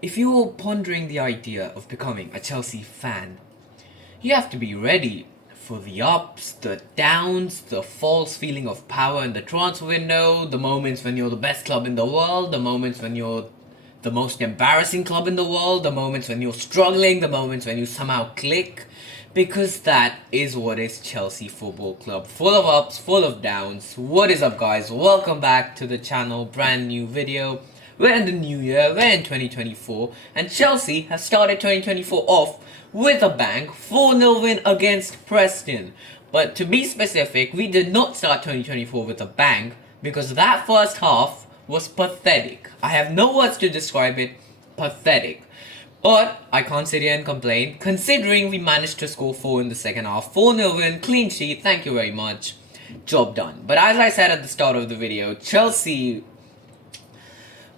If you're pondering the idea of becoming a Chelsea fan, you have to be ready for the ups, the downs, the false feeling of power in the transfer window, the moments when you're the best club in the world, the moments when you're the most embarrassing club in the world, the moments when you're struggling, the moments when you somehow click. Because that is what is Chelsea Football Club. Full of ups, full of downs. What is up, guys? Welcome back to the channel. Brand new video. We're in the new year, we're in 2024, and Chelsea has started 2024 off with a bang, 4-0 win against Preston. But to be specific, we did not start 2024 with a bang, because that first half was pathetic. I have no words to describe it, pathetic. But I can't sit here and complain, considering we managed to score 4 in the second half. 4-0 win, clean sheet, thank you very much. Job done. But as I said at the start of the video, Chelsea...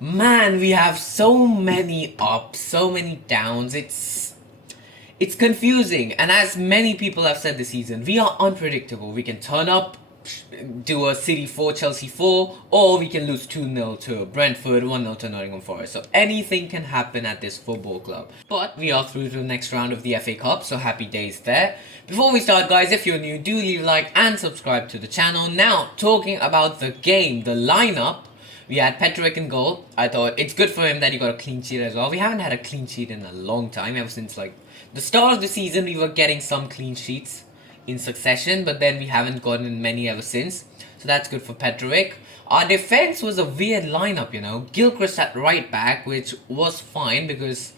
Man, we have so many ups, so many downs. It's confusing, and as many people have said this season, we are unpredictable. We can turn up, do a City 4, Chelsea 4, or we can lose 2-0 to Brentford, 1-0 to Nottingham Forest. So anything can happen at this football club. But we are through to the next round of the FA Cup, so happy days there. Before we start, guys, if you're new, do leave a like and subscribe to the channel. Now, talking about the game, the lineup. We had Petrovic in goal. I thought it's good for him that he got a clean sheet as well. We haven't had a clean sheet in a long time, ever since like the start of the season. We were getting some clean sheets in succession, but then we haven't gotten many ever since. So that's good for Petrovic. Our defense was a weird lineup, you know. Gilchrist at right back, which was fine because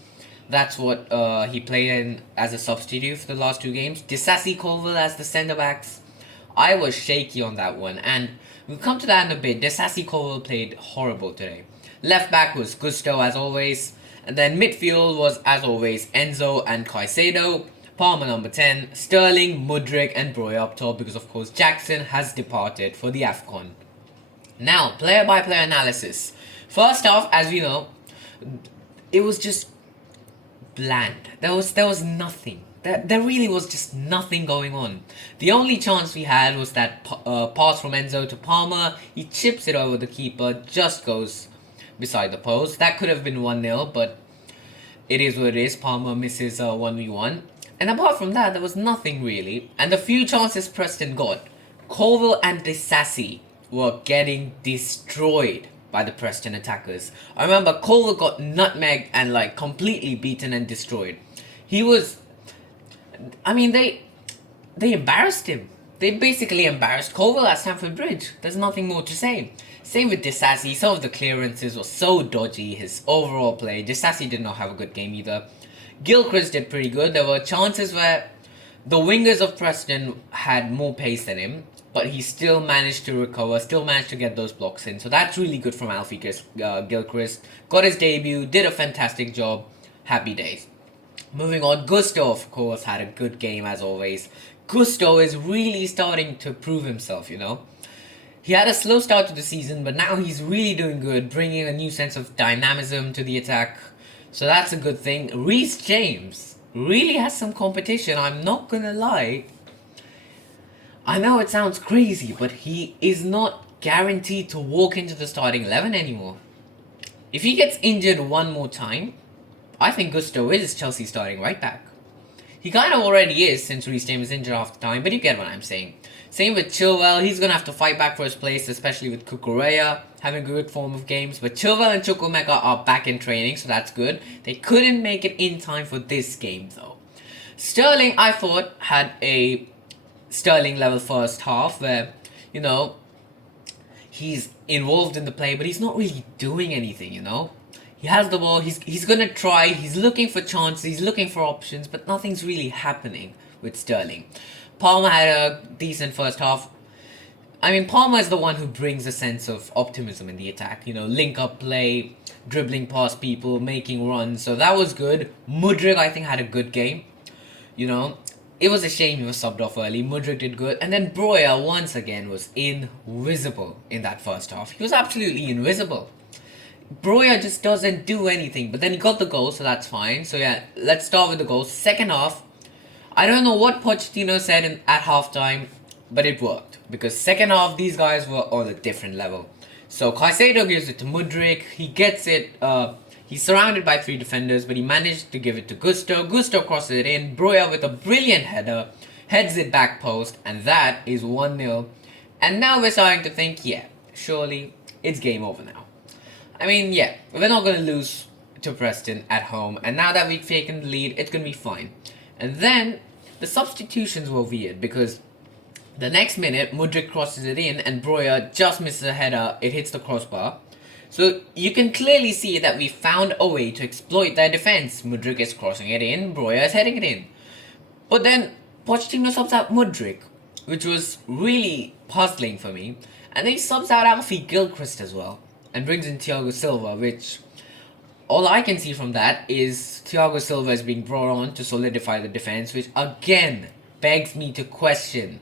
that's what he played in as a substitute for the last 2 games. Disasi, Colville as the centre backs. I was shaky on that one, and we'll come to that in a bit. Disasi Colville played horrible today. Left back was Gusto as always, and then midfield was as always Enzo and Caicedo. Palmer number 10, Sterling, Mudryk and Broy up top because of course Jackson has departed for the AFCON. Now, player by player analysis. First off, as we know, it was just bland. There was nothing. There really was just nothing going on. The only chance we had was that pass from Enzo to Palmer. He chips it over the keeper, just goes beside the post. That could have been 1-0, but it is what it is. Palmer misses 1v1. And apart from that, there was nothing really. And the few chances Preston got, Colville and Disasi were getting destroyed by the Preston attackers. I remember Colville got nutmegged and like completely beaten and destroyed. He was... I mean, they embarrassed him. They basically embarrassed Colville at Stamford Bridge. There's nothing more to say. Same with Disasi. Some of the clearances were so dodgy. His overall play. Disasi did not have a good game either. Gilchrist did pretty good. There were chances where the wingers of Preston had more pace than him, but he still managed to recover, still managed to get those blocks in. So that's really good from Alfie Gilchrist. Got his debut, did a fantastic job. Happy days. Moving on, Gusto, of course, had a good game as always. Gusto is really starting to prove himself, you know. He had a slow start to the season, but now he's really doing good, bringing a new sense of dynamism to the attack. So that's a good thing. Reece James really has some competition, I'm not gonna lie. I know it sounds crazy, but he is not guaranteed to walk into the starting 11 anymore. If he gets injured one more time, I think Gusto is Chelsea's starting right back. He kind of already is since Reece James is injured half the time, but you get what I'm saying. Same with Chilwell, he's going to have to fight back for his place, especially with Cucurella having a good form of games. But Chilwell and Chukwuemeka are back in training, so that's good. They couldn't make it in time for this game though. Sterling, I thought, had a Sterling level first half where, you know, he's involved in the play, but he's not really doing anything, you know. He has the ball, he's gonna try, he's looking for chances, he's looking for options, but nothing's really happening with Sterling. Palmer had a decent first half. I mean, Palmer is the one who brings a sense of optimism in the attack. You know, link-up play, dribbling past people, making runs, so that was good. Mudryk, I think, had a good game. You know, it was a shame he was subbed off early. Mudryk did good. And then Broya, once again, was invisible in that first half. He was absolutely invisible. Broya just doesn't do anything, but then he got the goal, so that's fine. So yeah, let's start with the goals. Second half, I don't know what Pochettino said at halftime, but it worked. Because second half, these guys were on a different level. So Caicedo gives it to Mudryk, he gets it, He's surrounded by 3 defenders, but he managed to give it to Gusto. Gusto crosses it in. Broja with a brilliant header heads it back post, and that is 1-0. And now we're starting to think, yeah, surely it's game over now. I mean, yeah, we're not going to lose to Preston at home, and now that we've taken the lead, it's going to be fine. And then the substitutions were weird because the next minute, Mudryk crosses it in, and Broja just misses a header. It hits the crossbar. So you can clearly see that we found a way to exploit their defense. Mudryk is crossing it in, Broja is heading it in. But then Pochettino subs out Mudryk, which was really puzzling for me. And then he subs out Alfie Gilchrist as well, and brings in Thiago Silva, which all I can see from that is Thiago Silva is being brought on to solidify the defense, which again begs me to question,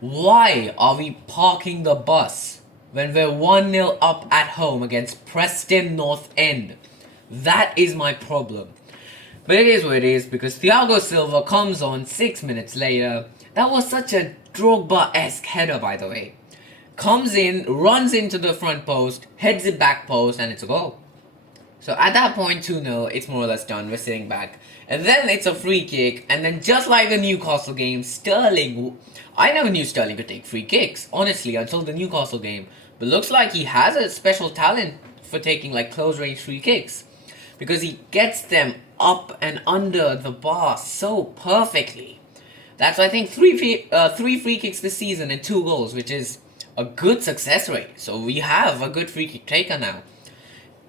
why are we parking the bus when we're 1-0 up at home against Preston North End? That is my problem. But it is what it is, because Thiago Silva comes on 6 minutes later. That was such a Drogba-esque header, by the way. Comes in, runs into the front post, heads it back post, and it's a goal. So at that point, 2-0, it's more or less done. We're sitting back. And then it's a free kick, and then just like the Newcastle game, Sterling... I never knew Sterling could take free kicks, honestly, until the Newcastle game. But looks like he has a special talent for taking like close-range free kicks, because he gets them up and under the bar so perfectly. That's, I think, three free kicks this season and 2 goals, which is a good success rate. So we have a good free kick taker now.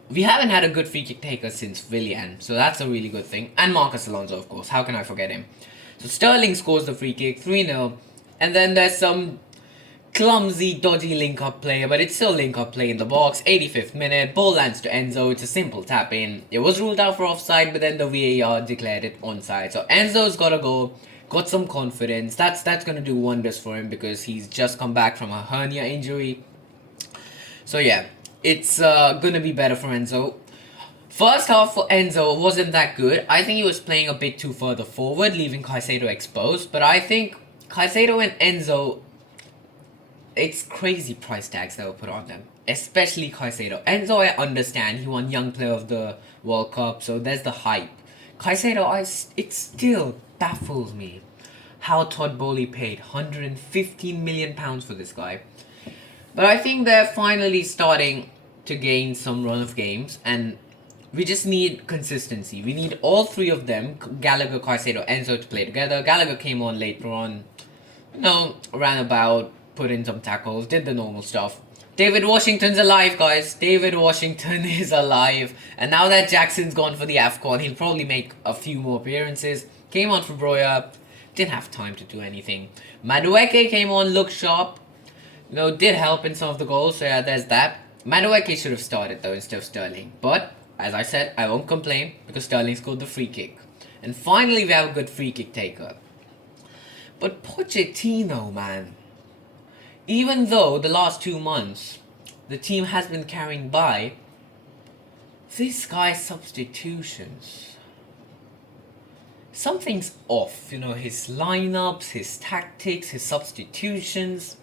We haven't had a good free kick taker since Willian, so that's a really good thing. And Marcus Alonso, of course. How can I forget him? So Sterling scores the free kick, 3-0. And then there's some clumsy, dodgy link-up play, but it's still link-up play in the box. 85th minute, ball lands to Enzo. It's a simple tap-in. It was ruled out for offside, but then the VAR declared it onside. So Enzo's got a goal, got some confidence. That's going to do wonders for him because he's just come back from a hernia injury. So yeah, it's going to be better for Enzo. First half for Enzo wasn't that good. I think he was playing a bit too further forward, leaving Caicedo exposed. But I think Caicedo and Enzo, it's crazy price tags that were put on them. Especially Caicedo. Enzo, I understand. He won Young Player of the World Cup, so there's the hype. Caicedo, it still baffles me how Todd Bowley paid £115 million for this guy. But I think they're finally starting to gain some run of games, and we just need consistency. We need all 3 of them, Gallagher, Caicedo, Enzo, to play together. Gallagher came on later on, ran about, put in some tackles, did the normal stuff. David Washington's alive, guys. David Washington is alive. And now that Jackson's gone for the AFCON, he'll probably make a few more appearances. Came on for Broja, didn't have time to do anything. Madueke came on, looked sharp, did help in some of the goals, so yeah, there's that. Madueke should have started though instead of Sterling. But, as I said, I won't complain because Sterling scored the free kick. And finally we have a good free kick taker. But Pochettino, man. Even though the last 2 months the team has been carrying by, this guy's substitutions, something's off. His lineups, his tactics, his substitutions.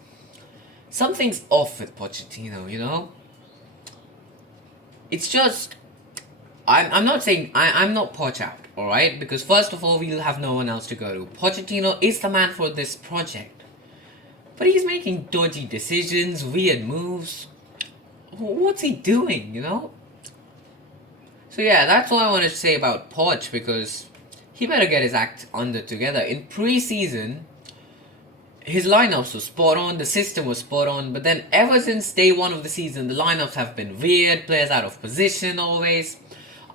Something's off with Pochettino, It's just, I'm not saying, I'm not Poch out, alright? Because first of all, we'll have no one else to go to. Pochettino is the man for this project. But he's making dodgy decisions, weird moves. What's he doing, So yeah, that's all I wanted to say about Poch, because he better get his act under together. In pre-season, his lineups were spot on, the system was spot on, but then ever since day 1 of the season, the lineups have been weird, players out of position always.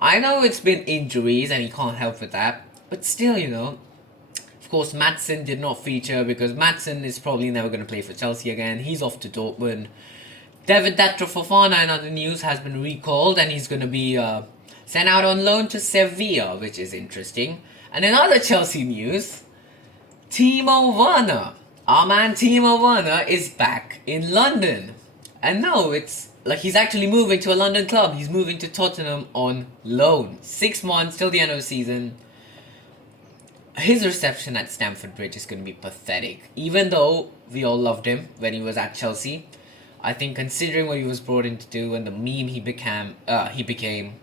I know it's been injuries and he can't help with that, but still, Of course, Maatsen did not feature because Maatsen is probably never going to play for Chelsea again. He's off to Dortmund. David Datro Fofana, in other news, has been recalled and he's going to be sent out on loan to Sevilla, which is interesting. And in other Chelsea news, Timo Werner. Our man Timo Werner is back in London. And no, it's like he's actually moving to a London club. He's moving to Tottenham on loan. 6 months till the end of the season. His reception at Stamford Bridge is going to be pathetic. Even though we all loved him when he was at Chelsea, I think considering what he was brought in to do and the meme he became,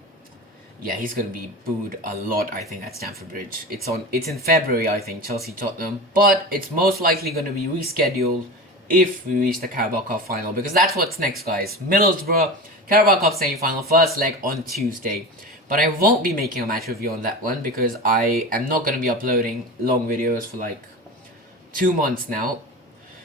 yeah, he's gonna be booed a lot, I think, at Stamford Bridge. It's in February, I think, Chelsea Tottenham, but it's most likely gonna be rescheduled if we reach the Carabao Cup final, because that's what's next, guys. Middlesbrough Carabao Cup semi-final, first leg on Tuesday. But I won't be making a match review on that one because I am not gonna be uploading long videos for like 2 months now.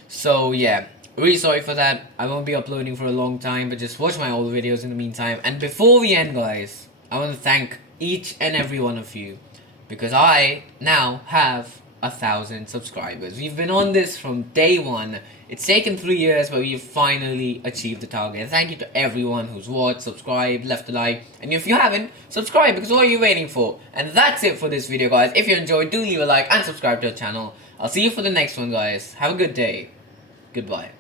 So yeah, really sorry for that. I won't be uploading for a long time, but just watch my old videos in the meantime. And before we end, guys, I want to thank each and every one of you, because I now have 1,000 subscribers. We've been on this from day one. It's taken 3 years, but we've finally achieved the target. Thank you to everyone who's watched, subscribed, left a like. And if you haven't, subscribe, because what are you waiting for? And that's it for this video, guys. If you enjoyed, do leave a like and subscribe to the channel. I'll see you for the next one, guys. Have a good day. Goodbye.